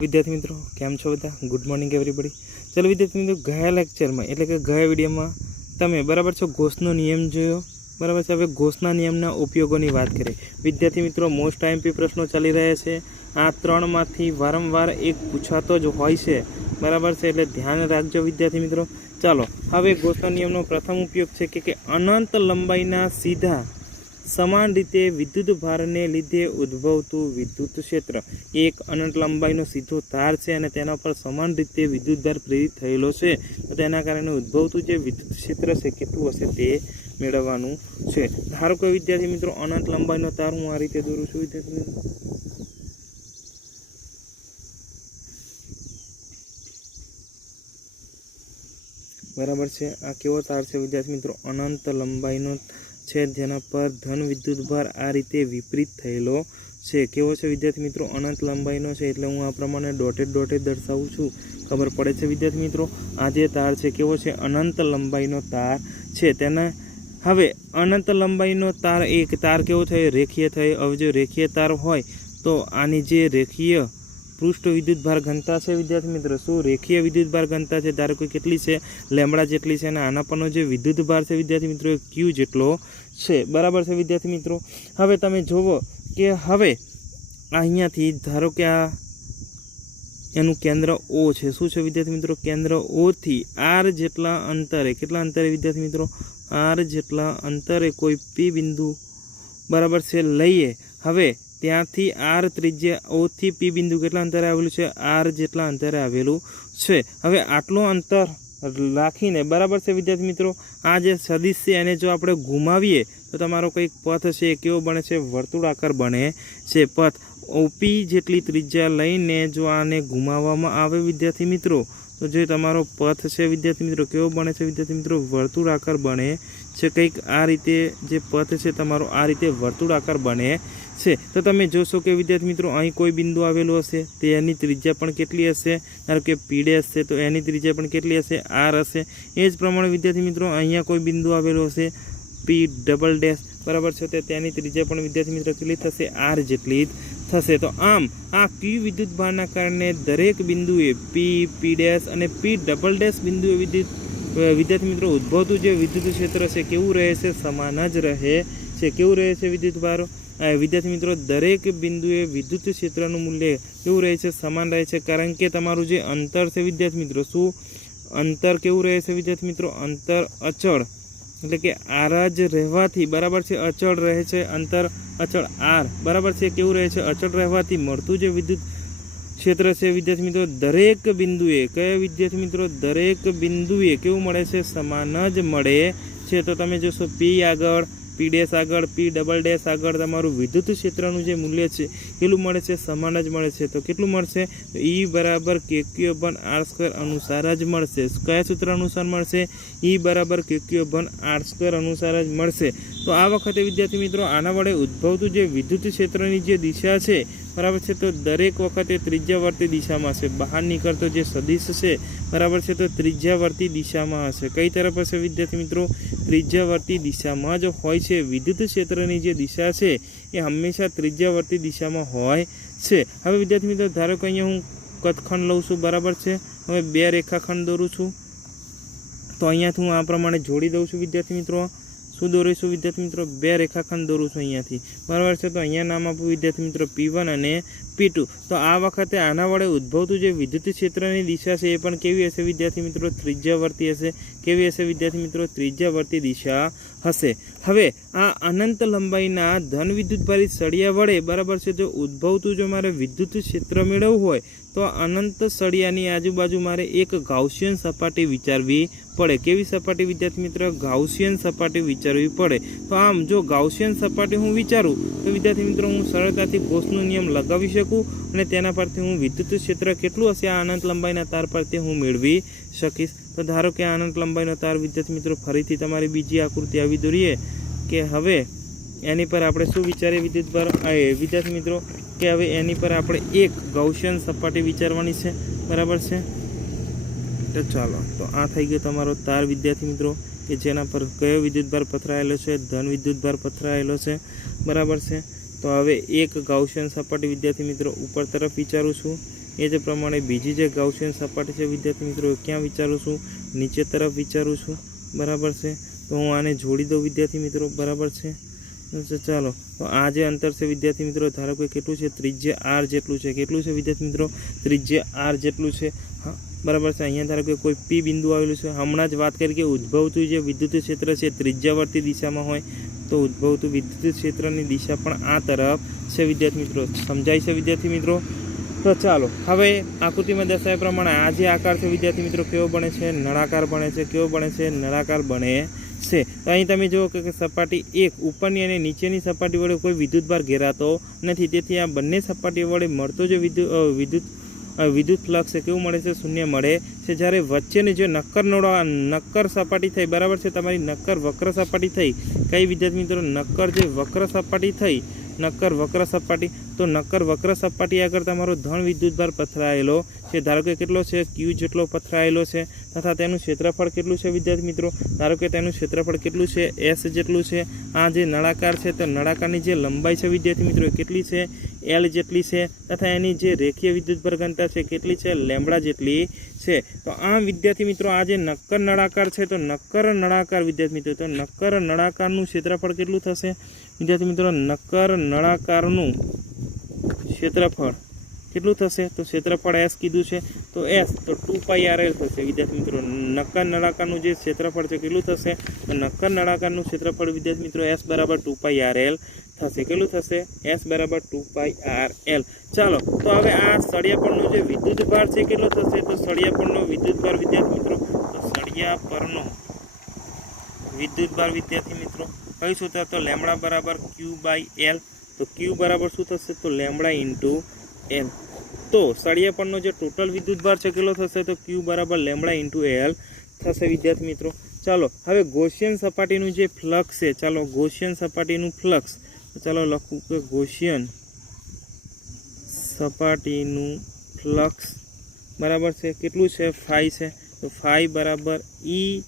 विद्यार्थी मित्रों केम छो बधा गुड मॉर्निंग एवरीबडी। चलो विद्यार्थी मित्रों गया लेक्चर में एटले के गया विडियो में तमे बराबर छो घोषनो नियम जोयो बराबर छे। हवे घोषना नियमना उपयोगोनी वात करीए। विद्यार्थी मित्रों मोस्ट आईएमपी प्रश्नों चाली रह्या छे। आ त्रणमांथी वारंवार एक पूछातो ज होय छे बराबर छे, एटले ध्यान राखजो विद्यार्थी मित्रों। चलो हवे घोषणा नियमनो प्रथम उपयोग छे कि अनंत लंबाईना सीधा समान रीते विद्युत भार ने लीधे उद्भवतु विद्युत क्षेत्र। एक अनंत लंबाईनो सीधो तार छे अने तेना पर समान रीते विद्युत भार प्रेरित थयेलो छे, तो तेना कारणे उद्भवतु जे विद्युत क्षेत्र छे केटલું हशे ते मेळवવાનું छे। धारो के विद्यार्थी मित्रों अनंत लंबाईनो तार हूँ आ रीते दोरुं छुं विद्यार्थी मित्रों। बराबर छे। आ केवो तार छे विद्यार्थी मित्रों अनंत लंबाईनो छे, जेना पर धन विद्युत भार आ रीते विपरीत थयेलो छे। केवो छे विद्यार्थी मित्रों अनंत लंबाईनो छे, एटले हूँ आ प्रमाणे डॉटेड डॉटेड दर्शावुं छुं। खबर पड़े छे विद्यार्थी मित्रों आ जे तार छे केवो छे अनंत लंबाईनो तार छे। तेने हवे अनंत लंबाईनो तार एक तार केवो थयो रेखीय थयो। हवे जो रेखीय तार होय तो आनी जे रेखीय पृष्ठ विद्युत भार घनता है विद्यार्थी मित्रों शू रेखीय विद्युत भार घनता है धारो कि केटली है लेमड़ा जेटली है। आना परनो जो विद्युत भार है विद्यार्थी मित्रों क्यू जेटलो है बराबर है विद्यार्थी मित्रों। हवे तमे जोवो कि हवे अहींयाथी धारो कि आ एनु केंद्र ओ है शू है विद्यार्थी मित्रों केंद्र ओ थी आर जेटला अंतरे केटला अंतरे विद्यार्थी मित्रों आर जेटला अंतरे कोई पी बिंदु बराबर से लईए। हवे त्याथी आर त्रिज्या ओ थी पी बिंदु केटला अंतरे आवेलुं छे आर जेटला अंतरे आवेलुं छे। हवे आटलो अंतर राखीने बराबर छे विद्यार्थी मित्रों आ जे सदिश छे एने जो आपणे घुमावीए तो तमारो कोई पथ छे केवो बने छे वर्तुळाकार बने छे। पथ ओपी जेटली त्रिज्या लईने जो आने घुमाववामां आवे विद्यार्थी मित्रों तो जो तमारो पथ छे विद्यार्थी मित्रों केवो बने छे विद्यार्थी मित्रों वर्तुळाकार बने छे। कंईक आ रीते जे पथ छे तमारो आ रीते वर्तुळाकार बने छे। तो तमे जोशो कि विद्यार्थी मित्रों अहीं कोई बिंदु आवेलो हशे तो एनी त्रिज्या पण केटली हशे धारो के पी डैश छे तो एनी त्रिज्या पण केटली हशे आर हशे। ए ज प्रमाणे विद्यार्थी मित्रों अहींया कोई बिंदु आवेलो हशे पी डबल डैश बराबर छे तो तेनी त्रिज्या पण विद्यार्थी मित्रों केटली थशे आर जेटली थशे। तो आम आ क्यू विद्युत भारना कारणे दरेक बिंदुए पी डैश अने पी डबल डैश बिंदुए विद्यार्थी मित्रों उद्भवतुं जे विद्युत क्षेत्र छे केवुं रहे छे समान ज रहे छे। केवुं रहे छे विद्युत भार विद्यार्थी मित्रों दरेक बिंदुए विद्युत क्षेत्रनुं मूल्य केवुं रहे छे समान रहे छे, कारण के तमारुं जे अंतर छे विद्यार्थी मित्रों शुं अंतर केवुं रहे छे विद्यार्थी मित्रों अंतर अचळ एटले के आर ज रहेवाथी बराबर छे अचळ रहे छे अंतर अचळ आर बराबर छे केवुं रहे छे अचळ रहेवाथी मळतुं जे विद्युत क्षेत्र से विद्यार्थी मित्रों दरेक बिंदुए कया विद्यार्थी मित्रों दरेक बिंदुए केवुं मळे छे समान ज मळे छे। तो तमे जोशो पी आगळ पी डैश आगळ पी डबल डैश आगळ तमारुं विद्युत क्षेत्रनुं जे मूल्य छे केटલું મળે છે સમાન જ મળે છે। તો કેટલું મળશે E બરાબર KQ/R² અનુસાર જ મળશે। કયા સૂત્ર અનુસાર મળશે E બરાબર KQ/R² અનુસાર જ મળશે। તો આ વખતે વિદ્યાર્થી મિત્રો આના વડે ઉદ્ભવતું જે વિદ્યુત ક્ષેત્રની જે દિશા છે बराबर है तो दरेक वखते त्रिज्यावर्ती दिशा में हशे। बहार निकलतो जो सदिश है बराबर है तो त्रिज्यावर्ती दिशा में हशे। कई तरफ हशे विद्यार्थी मित्रों त्रिज्यावर्ती दिशा में जो होय छे विद्युत क्षेत्रनी जे दिशा है ये हमेशा त्रिज्यावर्ती दिशा में होय छे। हवे विद्यार्थी मित्रों धारो कि अहींया हूँ कदखंड लઉં छुं बराबर है। हवे बे रेखाखंड दोरुं छुं तो अहींयाथी हूँ आ प्रमाणे जोड़ी दઉં छुं विद्यार्थी मित्रों शू दोरीशुं विद्यार्थी मित्रों बे रेखाखंड दोरूँ छुं अहींयाथी बराबर है। तो अहींया नाम आप्युं विद्यार्थी मित्रों P1 अने P2। तो आ वखते आना वडे उद्भवतुं जे विद्युत क्षेत्रनी दिशा छे ए पण केवी हशे विद्यार्थी मित्रों त्रिज्यावर्ती हशे। केवी हशे विद्यार्थी मित्रों त्रिज्यावर्ती दिशा हशे। हवे आ अनंत लंबाईना धन विद्युतभारित सळिया वडे बराबर है जो उद्भवतुं जो मारे विद्युत क्षेत्र मेळववुं होय तो अनंत सळियानी आजुबाजु मारे एक गाउसियन सपाटी विचारवी पड़े। केवी सपाटी विद्यार्थी मित्र गाउसियन सपाटी विचारवी पड़े। तो आम जो गाउसियन सपाटी हूँ विचारूँ तो विद्यार्थी मित्रों हूँ सरळताथी गॉसनो नियम लगावी शकूँ अने तेना परथी हूँ विद्युत क्षेत्र केटलुं हशे आ अनंत लंबाईना तार परथी हूँ मेळवी शकीश। तो धारो कि अनंत लंबाईनो तार विद्यार्थी मित्रों फरीथी तमारी बीजी आकृति आवी दोरीए कि हवे एनी पर आपणे शुं विचारीए विद्युत भार विद्यार्थी मित्रों कि हवे एनी पर आपणे एक गाउसियन सपाटी विचारवानी छे बराबर है। तो चलो तो आ थई गयो तमारो तार विद्यार्थी मित्रों कि जेना पर कयो विद्युत भार पथरायेलो छे धन विद्युत भार पथरायेलो छे बराबर है। तो हवे एक गाउसियन सपाटी विद्यार्थी मित्रों ऊपर तरफ विचारूँ छूँ એ જ પ્રમાણે બીજી જે ગાઉસિયન સપાટી છે વિદ્યાર્થી મિત્રો ક્યાં વિચારું છું, નીચે તરફ વિચારું છું, બરાબર છે। તો હું આને જોડી દઉં વિદ્યાર્થી મિત્રો, બરાબર છે। તો ચાલો, તો આ જે અંતર છે વિદ્યાર્થી મિત્રો ધારો કે કેટલું છે, ત્રિજ્યા r જેટલું છે। કેટલું છે વિદ્યાર્થી મિત્રો, ત્રિજ્યા r જેટલું છે, હા બરાબર છે। અહીંયા ધારો કે કોઈ પી બિંદુ આવેલું છે। હમણાં જ વાત કરી કે ઉદ્ભવતું જે વિદ્યુત ક્ષેત્ર છે ત્રિજ્યાવર્તી દિશામાં હોય તો ઉદ્ભવતું વિદ્યુત ક્ષેત્રની દિશા પણ આ તરફ છે વિદ્યાર્થી મિત્રો। સમજાય છે વિદ્યાર્થી મિત્રો? તો ચાલો હવે આકૃતિમાં દર્શાવ્યા પ્રમાણે આ જે આકાર છે વિદ્યાર્થી મિત્રો કેવો બને છે, નળાકાર બને છે। કેવો બને છે, નળાકાર બને છે। તો અહીં તમે જુઓ કે સપાટી એક ઉપરની અને નીચેની સપાટી વડે કોઈ વિદ્યુતભાર ઘેરાતો નથી, તેથી આ બંને સપાટીઓ વડે મળતો જે વિદ્યુત ફ્લક્સ છે કેવું મળે છે, શૂન્ય મળે છે। જ્યારે વચ્ચેની જે નક્કર સપાટી થઈ, બરાબર છે, તમારી નક્કર વક્ર સપાટી થઈ, કઈ વિદ્યાર્થી મિત્રો, નક્કર જે વક્ર સપાટી થઈ, નક્કર વક્ર સપાટી, તો નક્કર વક્ર સપાટી આગળ તમારો ધન વિદ્યુતભાર પથરાયેલો છે। ધારો કે કેટલો છે, ક્યુ જેટલો પથરાયેલો છે, તથા તેનું ક્ષેત્રફળ કેટલું છે વિદ્યાર્થી મિત્રો, ધારો કે તેનું ક્ષેત્રફળ કેટલું છે, એસ જેટલું છે। આ જે નળાકાર છે તો નળાકારની જે લંબાઈ છે વિદ્યાર્થી મિત્રો કેટલી છે, એલ જેટલી છે, તથા એની જે રેખીય વિદ્યુતભાર ઘનતા છે કેટલી છે, લેમ્બડા જેટલી છે। તો આ વિદ્યાર્થી મિત્રો આ જે નક્કર નળાકાર છે તો નક્કર નળાકાર વિદ્યાર્થી મિત્રો, તો નક્કર નળાકારનું ક્ષેત્રફળ કેટલું થશે વિદ્યાર્થી મિત્રો, નક્કર નળાકારનું ક્ષેત્રફળ કેટલું થશે, તો ક્ષેત્રફળ એસ કીધું છે તો એસ તો 2πrl થશે વિદ્યાર્થી મિત્રો। નક્કર નળાકારનું જે ક્ષેત્રફળ છે કેટલું થશે, તો નક્કર નળાકારનું ક્ષેત્રફળ વિદ્યાર્થી મિત્રો એસ બરાબર 2πrl થશે। કેટલું થશે, એસ બરાબર 2πrl। ચાલો, તો હવે આ સળિયા પરનો જે વિદ્યુતભાર છે કેટલો થશે, તો સળિયા પરનો વિદ્યુતભાર વિદ્યાર્થી મિત્રો, તો સળિયા પરનો વિદ્યુતભાર વિદ્યાર્થી મિત્રો કઈ સૂત્ર, તો લેમ્બડા બરાબર Q/L। તો Q બરાબર શું થશે, તો લેમ્બડા ઇન્ટુ L। તો સળિયા પરનો જે ટોટલ વિદ્યુતભાર છે કેટલો થશે, તો Q બરાબર લેમ્બડા ઇન્ટુ L થશે વિદ્યાર્થી મિત્રો। ચાલો હવે ગૌસિયન સપાટીનું જે ફ્લક્સ છે, ચાલો ગૌસિયન સપાટીનું ફ્લક્સ, ચાલો લખું કે ગૌસિયન સપાટીનું ફ્લક્સ બરાબર છે કેટલું છે, ફાઈ છે, તો ફાઈ બરાબર E/S।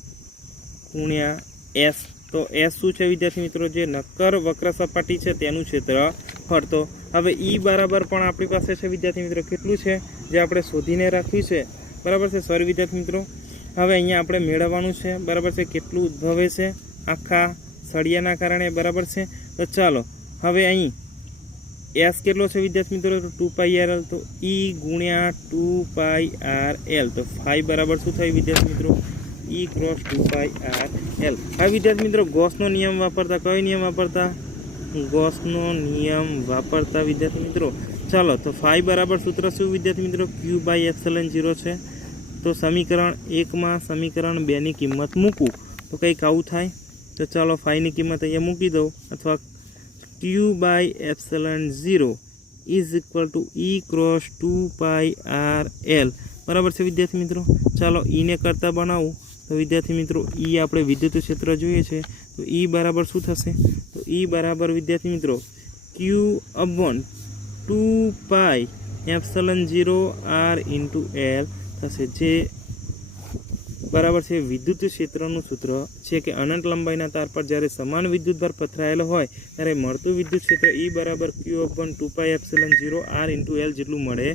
તો એસ શું છે વિદ્યાર્થી મિત્રો, જે નક્કર વક્ર સપાટી છે તેનું ક્ષેત્રફળ। તો હવે ઈ બરાબર પણ આપણી પાસે છે વિદ્યાર્થી મિત્રો કેટલું છે, જે આપણે શોધીને રાખ્યું છે, બરાબર છે સોરી વિદ્યાર્થી મિત્રો। હવે અહીંયા આપણે મેળવવાનું છે, બરાબર છે, કેટલું ઉદ્ભવે છે આખા સળિયાના કારણે, બરાબર છે। તો ચાલો હવે અહીં એસ કેટલો છે વિદ્યાર્થી મિત્રો, તો 2πrl, તો ઈ ગુણ્યા 2πrl, તો ફાઈ બરાબર શું થાય વિદ્યાર્થી મિત્રો, E ક્રોસ 2πrl। હવે વિદ્યાર્થી મિત્રો ગૌસનો નિયમ વાપરતા, કયો નિયમ વાપરતા, ગૌસનો નિયમ વાપરતા વિદ્યાર્થી મિત્રો। ચાલો, તો ફાઈ બરાબર સૂત્ર શું વિદ્યાર્થી મિત્રો, Q/ε0 છે। તો સમીકરણ 1માં સમીકરણ 2ની કિંમત મૂકું તો કંઈક આવું થાય। તો ચાલો ફાઈની કિંમત અહીંયા મૂકી દઉં, અથવા Q/ε0 is equal two E cross 2πrl, બરાબર છે વિદ્યાર્થી મિત્રો। ચાલો ઈને કરતાં બનાવું તો વિદ્યાર્થી મિત્રો ઈ આપણે વિદ્યુત ક્ષેત્ર જોઈએ છે, તો ઈ બરાબર શું થશે, તો ઈ બરાબર વિદ્યાર્થી મિત્રો Q/2πε0r ઇન્ટુ L થશે, જે બરાબર છે વિદ્યુત ક્ષેત્રનું સૂત્ર છે કે અનંત લંબાઈના તાર પર જ્યારે સમાન વિદ્યુતભાર પથરાયેલો હોય ત્યારે મળતું વિદ્યુત ક્ષેત્ર E બરાબર Q/2πε0r ઇન્ટુ L જેટલું મળે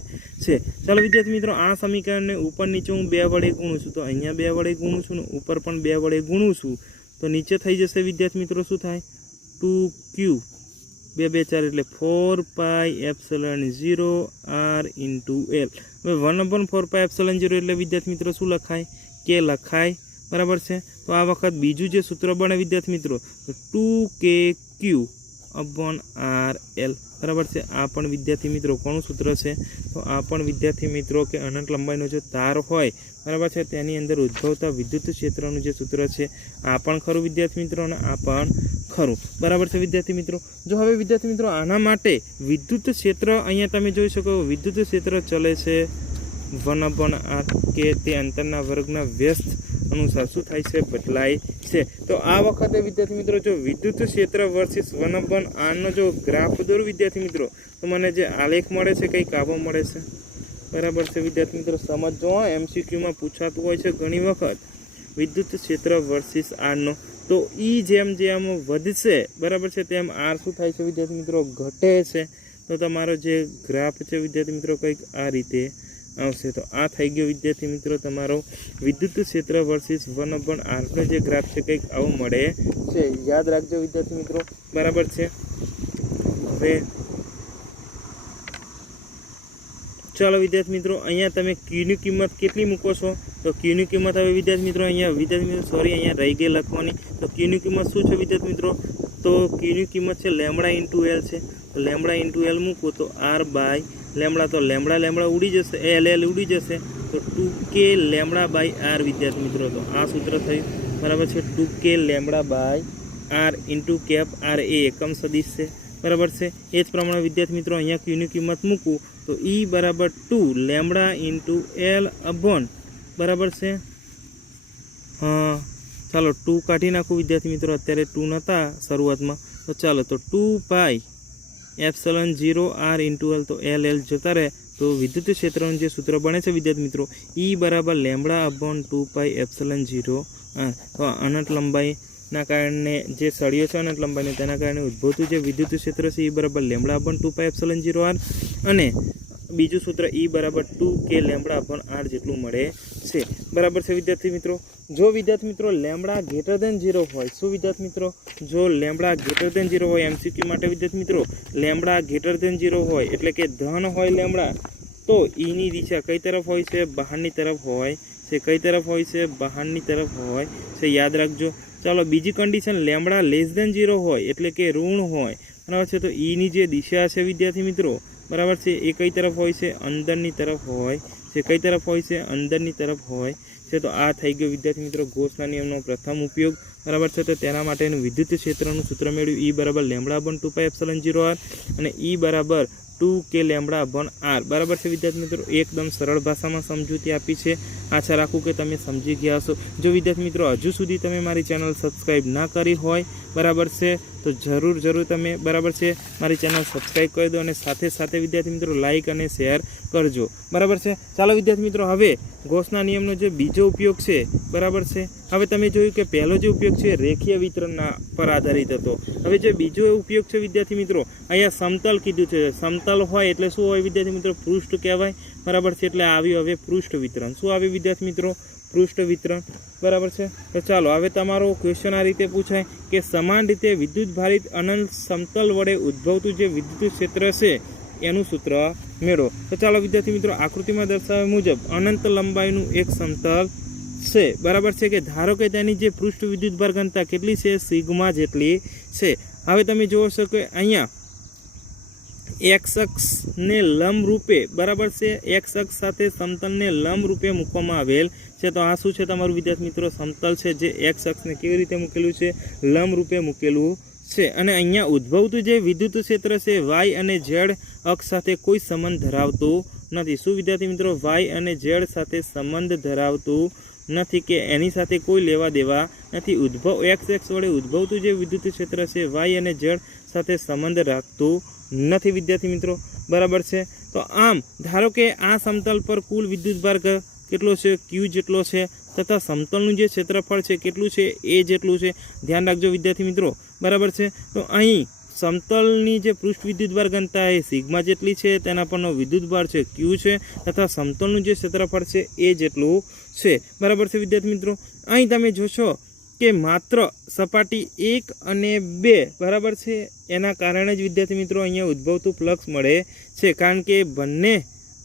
છે। ચાલો વિદ્યાર્થી મિત્રો આ સમીકરણને ઉપર નીચે હું 2 વડે ગુણું છું, તો અહીંયા 2 વડે ગુણું છું ને ઉપર પણ 2 વડે ગુણું છું, તો નીચે થઈ જશે વિદ્યાર્થી મિત્રો શું થાય, 2Q 2 2 4 એટલે 4πε0r ઇન્ટુ L। હવે 1/4πε0 એટલે વિદ્યાર્થી મિત્રો શું લખાય, કે લખાય, બરાબર છે। તો આ વખત બીજું જે સૂત્ર બને વિદ્યાર્થી મિત્રો, તો 2kQ/rl, બરાબર છે। આ પણ વિદ્યાર્થી મિત્રો કોનું સૂત્ર છે, તો આ પણ વિદ્યાર્થી મિત્રો કે અનંત લંબાઈનો જો તાર હોય, બરાબર છે, તેની અંદર ઉદ્ભવતા વિદ્યુત ક્ષેત્રનું જે સૂત્ર છે આ પણ ખરું વિદ્યાર્થી મિત્રો, અને આ પણ ખરું, બરાબર છે વિદ્યાર્થી મિત્રો। જો હવે વિદ્યાર્થી મિત્રો આના માટે વિદ્યુત ક્ષેત્ર અહીંયા તમે જોઈ શકો વિદ્યુત ક્ષેત્ર ચલે છે 1/r, કે તે અંતરના વર્ગના વ્યસ્ત અનુસાર શું થાય છે, બદલાય છે। તો આ વખતે વિદ્યાર્થી મિત્રો જો વિદ્યુત ક્ષેત્ર વર્સિસ 1/r નો જો ગ્રાફ દોર વિદ્યાર્થી મિત્રો, તો મને જે આલેખ મળે છે કંઈક આવો મળે છે, બરાબર છે વિદ્યાર્થી મિત્રો। સમજો MCQમાં પૂછાતું હોય છે ઘણી વખત વિદ્યુત ક્ષેત્ર વર્સિસ r નો, તો ઈ જેમ જેમ વધશે, બરાબર છે, તેમ r શું થાય છે વિદ્યાર્થી મિત્રો, ઘટે છે। તો તમારો જે ગ્રાફ છે વિદ્યાર્થી મિત્રો કંઈક આ રીતે આવશે। તો આ થઈ ગયો વિદ્યાર્થી મિત્રો તમારો વિદ્યુત ક્ષેત્ર વર્સિસ 1/r જે ગ્રાફ છે કંઈક આવો મળે છે, યાદ રાખજો વિદ્યાર્થી મિત્રો, બરાબર છે। હવે ચાલો વિદ્યાર્થી મિત્રો અહીંયા તમે ક્યુની કિંમત કેટલી મૂકો છો? તો ક્યુની કિંમત હવે વિદ્યાર્થી મિત્રો અહીંયા અહીંયા રહી ગઈ લખવાની। તો ક્યુની કિંમત શું છે વિદ્યાર્થી મિત્રો? તો ક્યુની કિંમત છે લેમડા ઇન્ટુ એલ છે। તો લેમડા ઇન્ટુ એલ મૂકું તો આર બાય લેમડા, તો લેમડા ઉડી જશે, એલ ઉડી જશે, તો 2k લેમડા બાય આર વિદ્યાર્થી મિત્રો। તો આ સૂત્ર થયું, બરાબર છે, 2k lambda by R into cap R એ એકમ સદિશ છે, બરાબર છે। એ જ પ્રમાણે વિદ્યાર્થી મિત્રો અહીંયા ક્યુની કિંમત મૂકું તો E બરાબર 2 લેમડા ઇન્ટુ એલ અપોન, બરાબર છે, હા ચાલો 2 કાઢી નાખું વિદ્યાર્થી મિત્રો, અત્યારે 2 નહોતા શરૂઆતમાં, તો ચાલો તો 2 pi epsilon 0 R into L, તો એલ જતા રહે, તો વિદ્યુત ક્ષેત્રનું જે સૂત્ર બને છે વિદ્યાર્થી મિત્રો E બરાબર lambda upon 2 pi epsilon 0 R. તો અનંત લંબાઈના કારણે જે સળિયો છે અનંત લંબાઈનો તેના કારણે ઉદ્ભવતું જે વિદ્યુત ક્ષેત્ર છે E બરાબર lambda upon 2 pi epsilon 0 R, અને બીજું સૂત્ર E બરાબર 2k લેમડા અપોન આર જેટલું મળે છે, બરાબર છે વિદ્યાર્થી મિત્રો। જો વિદ્યાર્થી મિત્રો લેમડા ગ્રેટર દેન 0 હોય, શું વિદ્યાર્થી મિત્રો? જો લેમડા ગ્રેટર દેન 0 હોય, MCQ માટે વિદ્યાર્થી મિત્રો લેમડા ગ્રેટર દેન 0 હોય એટલે કે ધન હોય લેમડા, તો ની દિશા કઈ તરફ હોય છે? બહારની તરફ હોય છે। કઈ તરફ હોય છે? બહારની તરફ હોય છે, યાદ રાખજો। ચાલો બીજી કન્ડિશન, લેમડા લેસ દેન 0 હોય એટલે કે ઋણ હોય, બરાબર છે, તો ની જે દિશા છે વિદ્યાર્થી મિત્રો, બરાબર છે, એ કઈ તરફ હોય છે? અંદરની તરફ હોય છે। કઈ તરફ હોય છે? અંદરની તરફ હોય છે। તો આ થઈ ગયો વિદ્યાર્થી મિત્રો ગોસના નિયમનો પ્રથમ ઉપયોગ, બરાબર છે। તો તેના માટેનું વિદ્યુત ક્ષેત્રનું સૂત્ર મેળવ્યું E બરાબર lambda upon 2 pi epsilon 0 R અને E બરાબર 2k લેમડા અપોન આર, બરાબર છે વિદ્યાર્થી મિત્રો। એકદમ સરળ ભાષામાં સમજૂતી આપી છે, આશા રાખું કે તમે સમજી ગયા હશો। જો વિદ્યાર્થી મિત્રો હજુ સુધી તમે મારી ચેનલ સબસ્ક્રાઈબ ના કરી હોય, બરાબર છે, તો જરૂર તમે, બરાબર છે, મારી ચેનલ સબસ્ક્રાઈબ કરી દો અને સાથે સાથે વિદ્યાર્થી મિત્રો લાઇક અને શેર કરજો, બરાબર છે। ચાલો વિદ્યાર્થી મિત્રો હવે ગોસના નિયમનો જે બીજો ઉપયોગ છે, બરાબર છે, હવે તમે જોયું કે પહેલો જે ઉપયોગ છે રેખીય વિતરણના પર આધારિત હતો। હવે જે બીજો ઉપયોગ છે વિદ્યાર્થી મિત્રો અહીંયા સમતલ કીધું છે, સમતલ હોય એટલે શું હોય વિદ્યાર્થી મિત્રો? પૃષ્ઠ કહેવાય, બરાબર છે, એટલે આવ્યું હવે પૃષ્ઠ વિતરણ। શું આવ્યું વિદ્યાર્થી મિત્રો? પૃષ્ઠ વિતરણ, બરાબર છે। તો ચાલો હવે તમારો ક્વેશ્ચન આ રીતે પૂછાય કે સમાન રીતે વિદ્યુત ભારિત અનંત સમતલ વડે ઉદ્ભવતું જે વિદ્યુત ક્ષેત્ર છે એનું સૂત્ર મેળવો। તો ચાલો વિદ્યાર્થી મિત્રો આકૃતિમાં દર્શાવ્યા મુજબ અનંત લંબાઈનું એક સમતલ છે, બરાબર છે, કે ધારો કે તેની જે પૃષ્ઠ વિદ્યુત ભાર ઘનતા કેટલી છે? સિગ્મા જેટલી છે। હવે તમે જોવો છો કે અહીંયા એક્સ અક્ષને લંબ રૂપે, બરાબર છે, એક્સ અક્ષ સાથે સમતલને લંબ રૂપે મૂકવામાં આવેલ છે। તો આ શું છે તમારું વિદ્યાર્થી મિત્રો? સમતલ છે, જે એક્સ અક્ષને કેવી રીતે મૂકેલું છે? લંબ રૂપે મૂકેલું છે। અને અહીંયા ઉદ્ભવતું જે વિદ્યુત ક્ષેત્ર છે વાય અને ઝેડ અક્ષ સાથે કોઈ સંબંધ ધરાવતું નથી। શું વિદ્યાર્થી મિત્રો? વાય અને ઝેડ સાથે સંબંધ ધરાવતું નથી, કે એની સાથે કોઈ લેવા દેવા નથી। એક્સ વડે ઉદ્ભવતું જે વિદ્યુત ક્ષેત્ર છે વાય અને ઝેડ સાથે સંબંધ રાખતું નથી વિદ્યાર્થી મિત્રો, બરાબર છે। તો આમ ધારો કે આ સમતલ પર કુલ વિદ્યુત ભાર કેટલો છે? Q જેટલો છે, તથા સમતલનું જે ક્ષેત્રફળ છે કેટલું છે? A જેટલું છે, ધ્યાન રાખજો વિદ્યાર્થી મિત્રો, બરાબર છે। તો અહીં સમતલની જે પૃષ્ઠ વિદ્યુત ભાર ઘનતા એ સિગ્મા જેટલી છે, તેના પરનો વિદ્યુત ભાર છે Q છે, તથા સમતલનું જે ક્ષેત્રફળ છે A જેટલું છે, બરાબર છે વિદ્યાર્થી મિત્રો। અહીં તમે જોશો કે માત્ર સપાટી 1 અને 2, બરાબર છે, એના કારણે જ વિદ્યાર્થી મિત્રો અહીંયા ઉદ્ભવતું ફ્લક્સ મળે છે, કારણ કે બંને,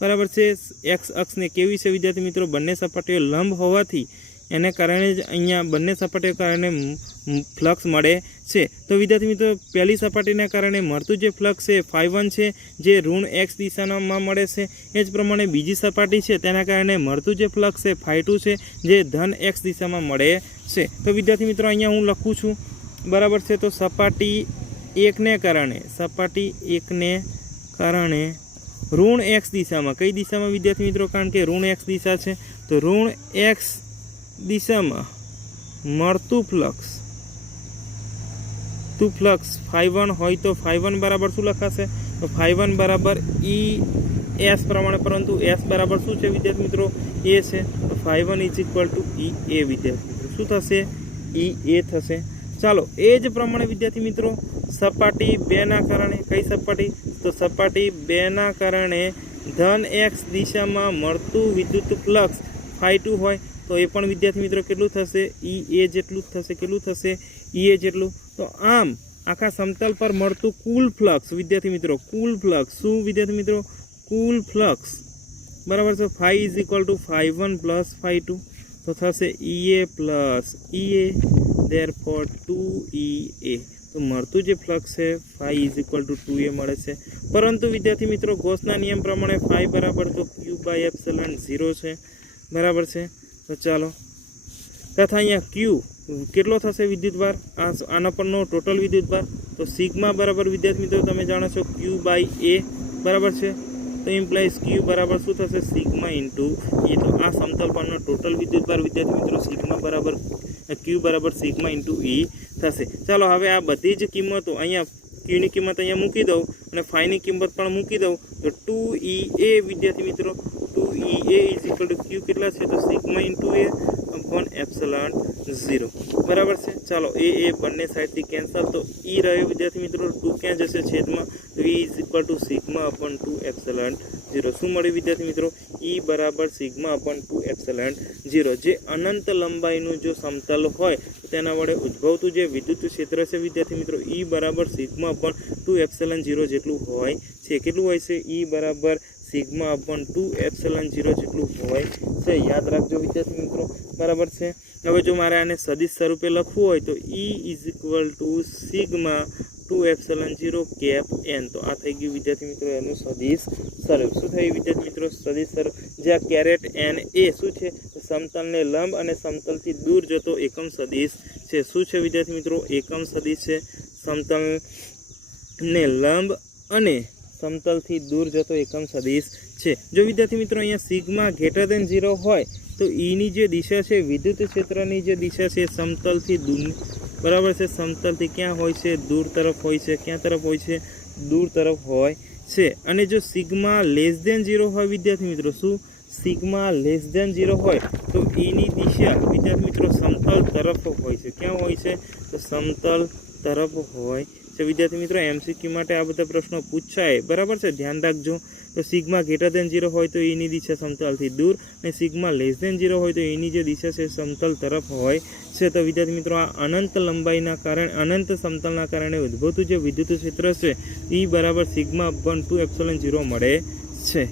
બરાબર છે, એક્સ અક્ષને કેવી છે વિદ્યાર્થી મિત્રો? બંને સપાટીઓ લંબ હોવાથી એને કારણે જ અહીંયા બંને સપાટીઓ કારણે ફ્લક્સ મળે છે। તો વિદ્યાર્થી મિત્રો પહેલી સપાટીના કારણે મળતું જે ફ્લક્સ છે φ1 છે, જે ઋણ એક્સ દિશામાં મળે છે। એ જ પ્રમાણે બીજી સપાટી છે તેના કારણે મળતું જે ફ્લક્સ છે φ2 છે, જે ધન એક્સ દિશામાં મળે છે। તો વિદ્યાર્થી મિત્રો અહીંયા હું લખું છું, બરાબર છે, તો સપાટી 1ને કારણે ઋણ એક્સ દિશામાં, કઈ દિશામાં વિદ્યાર્થી મિત્રો? કારણ કે ઋણ એક્સ દિશા છે, તો ઋણ એક્સ દિશામાં મળતું ફ્લક્સ φ1 હોય તો φ1 બરાબર શું લખાશે? તો φ1 બરાબર E S પ્રમાણે, પરંતુ S બરાબર શું છે વિદ્યાર્થી મિત્રો? A છે, તો φ1 = EA વિદ્યાર્થી મિત્રો શું થશે? EA થશે। ચાલો એ જ પ્રમાણે વિદ્યાર્થી મિત્રો સપાટી 2ના કારણે, કઈ સપાટી? તો સપાટી 2ના કારણે ધન એક્સ દિશામાં મળતું વિદ્યુત ફ્લક્સ φ2 હોય તો એ પણ વિદ્યાર્થી મિત્રો કેટલું થશે ઈ એ જેટલું જ થશે. કેટલું થશે ઈ એ જેટલું. તો આમ આખા સમતલ પર મળતું કુલ ફ્લક્સ વિદ્યાર્થી મિત્રો, કુલ ફ્લક્સ શું વિદ્યાર્થી મિત્રો, કુલ ફ્લક્સ બરાબર છે φ ઇઝ ઇક્વલ ટુ φ1 પ્લસ φ2 તો થશે ઈએ પ્લસ ઈએ ધેરફોર 2ઈએ. તો મળતું જે ફ્લક્સ છે φ ઇઝ ઇક્વલ ટુ 2a મળે છે. પરંતુ વિદ્યાર્થી મિત્રો ગોસના નિયમ પ્રમાણે φ બરાબર તો q/ε0 છે બરાબર છે. તો ચાલો તથા અહીંયા q કેટલો થશે વિદ્યુતભાર, આના પરનો ટોટલ વિદ્યુતભાર તો સિગ્મા બરાબર વિદ્યાર્થી મિત્રો તમે જાણો છો q/a બરાબર છે. તો ઇમ્પ્લાઇઝ q બરાબર શું થશે સિગ્મા ઇન્ટુ એ. તો આ સમતલ પરનો ટોટલ વિદ્યુતભાર વિદ્યાર્થી મિત્રો સિગ્મા બરાબર q બરાબર સિગ્મા ઇન્ટુ ઈ થશે. ચાલો હવે આ બધી જ કિંમતો અહીંયા qની કિંમત અહીંયા મૂકી દઉં અને φની કિંમત પણ મૂકી દઉં તો 2ea વિદ્યાર્થી મિત્રો 2ea is equal two q કેટલા છે તો સિગ્મા ઇન્ટુ એ અપોન એપ્સિલોન 0 બરાબર છે. ચાલો એ બંને સાઈડથી કેન્સલ તો ઈ રહ્યો વિદ્યાર્થી મિત્રો 2 ક્યાં જશે છેદમાં તો e is equal to sigma upon 2 epsilon 0. શું મળ્યું વિદ્યાર્થી મિત્રો e બરાબર સિગ્મા અપોન 2 એપ્સિલોન 0. જે અનંત લંબાઈનું જો સમતલ હોય તો તેના વડે ઉદ્ભવતું જે વિદ્યુત ક્ષેત્ર છે વિદ્યાર્થી મિત્રો e બરાબર સિગ્મા અપોન 2 એપ્સિલોન 0 જેટલું હોય છે. કેટલું હોય છે e બરાબર સિગ્મા અપોન 2 એપ્સિલોન 0 જેટલું હોય છે. યાદ રાખજો વિદ્યાર્થી મિત્રો બરાબર છે. હવે જો મારે આને સદિશ સ્વરૂપે લખવું હોય તો e is equal to sigma 2 epsilon 0 cap n. તો આ થઈ ગયું વિદ્યાર્થી મિત્રો એનું સદિશ સ્વરૂપ. શું થયું વિદ્યાર્થી મિત્રો સદિશ સ્વરૂપ. જે આ કેરેટ n એ શું છે સમતલને લંબ અને સમતલથી દૂર જતો એકમ સદિશ છે. શું છે વિદ્યાર્થી મિત્રો એકમ સદિશ છે. સમતલને લંબ અને સમતલથી દૂર જતો એકમ સદિશ છે. જો વિદ્યાર્થી મિત્રો અહીંયા સિગ્મા ગ્રેટર દેન 0 હોય તો ઈની જે દિશા છે વિદ્યુત ક્ષેત્રની જે દિશા છે સમતલથી દૂર બરાબર છે. સમતલથી ક્યાં હોય છે દૂર તરફ હોય છે. ક્યાં તરફ હોય છે દૂર તરફ હોય છે. અને જો સિગ્મા લેસ દેન 0 હોય વિદ્યાર્થી મિત્રો શું સિગ્મા લેસ દેન 0 હોય તો ઈની દિશા વિદ્યાર્થી મિત્રો સમતલ તરફ હોય છે. ક્યાં હોય છે તો સમતલ તરફ હોય છે. વિદ્યાર્થી મિત્રો એમસીક્યુ માટે આ બધા પ્રશ્નો પૂછાય બરાબર છે ધ્યાન રાખજો. તો સિગ્મા ગ્રેટર દેન 0 હોય તો એની દિશા સમતલથી દૂર અને સિગ્મા લેસ દેન 0 હોય તો એની જે દિશા છે સમતલ તરફ હોય છે. તો વિદ્યાર્થી મિત્રો આ અનંત લંબાઈના કારણે અનંત સમતલના કારણે ઉદ્ભવતું જે વિદ્યુત ક્ષેત્ર છે એ બરાબર સિગ્મા અપોન 2 એપ્સિલોન 0 મળે છે.